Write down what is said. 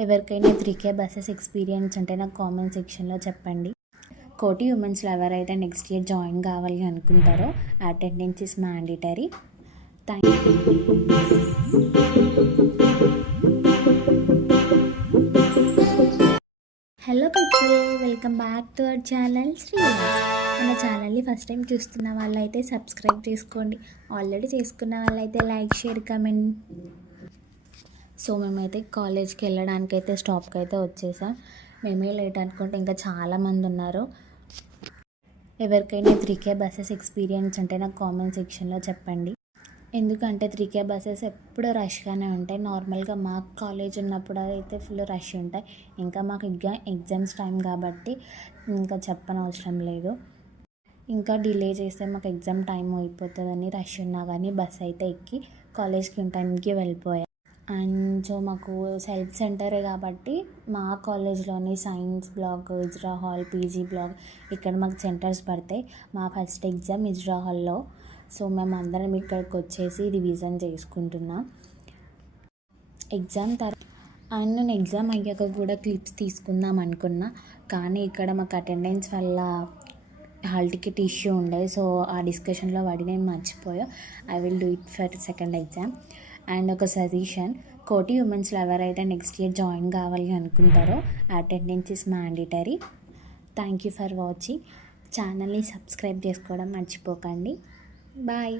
ఎవరికైనా 3K buses experience ఉంటే నాకు కామెంట్ సెక్షన్లో చెప్పండి. కోటి ఉమెన్స్లో ఎవరైతే నెక్స్ట్ ఇయర్ జాయిన్ కావాలి అనుకుంటారో attendance is mandatory. Thank you. Hello people, welcome back to our channel Srinivas. మన ఛానల్ని ఫస్ట్ టైం చూస్తున్న వాళ్ళైతే సబ్స్క్రైబ్ చేసుకోండి, ఆల్రెడీ చేసుకున్న వాళ్ళైతే లైక్, షేర్, కమెంట్. సో మేమైతే కాలేజ్కి వెళ్ళడానికి అయితే స్టాప్కి అయితే వచ్చేసాం. మేమే లేట్ అనుకుంటే ఇంకా చాలామంది ఉన్నారు. ఎవరికైనా 3K బసెస్ ఎక్స్పీరియన్స్ ఉంటే నాకు కామెంట్ సెక్షన్లో చెప్పండి. ఎందుకంటే 3K బసెస్ ఎప్పుడు రష్గానే ఉంటాయి. నార్మల్గా మాకు కాలేజ్ ఉన్నప్పుడు అయితే ఫుల్ రష్ ఉంటాయి. ఇంకా మాకు ఎగ్జామ్స్ టైం కాబట్టి ఇంకా చెప్పనవసరం లేదు. ఇంకా డిలే చేస్తే మాకు ఎగ్జామ్ టైం అయిపోతుందని రష్ ఉన్నా కానీ బస్ అయితే ఎక్కి కాలేజ్కి టైంకి వెళ్ళిపోయాం. అండ్ సో మాకు సెల్ఫ్ సెంటరే కాబట్టి మా కాలేజ్లోని science block, Ezra hall, PG block ఇక్కడ మాకు సెంటర్స్ పడతాయి. మా ఫస్ట్ ఎగ్జామ్ ఇజ్రా హాల్లో. సో మేము అందరం ఇక్కడికి వచ్చేసి రివిజన్ చేసుకుంటున్నాం ఎగ్జామ్ అండ్ నేను ఎగ్జామ్ అయ్యాక కూడా క్లిప్స్ తీసుకుందాం అనుకున్నా, కానీ ఇక్కడ మాకు అటెండెన్స్ వల్ల హాల్ టికెట్ ఇష్యూ ఉండే. సో ఆ డిస్కషన్లో పడి నేను మర్చిపోయా. I will do it for second exam. And ఒక సజెషన్, కోటి ఉమెన్స్లో ఎవరైతే నెక్స్ట్ ఇయర్ జాయిన్ కావాలి అనుకుంటారో attendance is mandatory. Thank you for watching. ఛానల్ని సబ్స్క్రైబ్ చేసుకోవడం మర్చిపోకండి. బాయ్.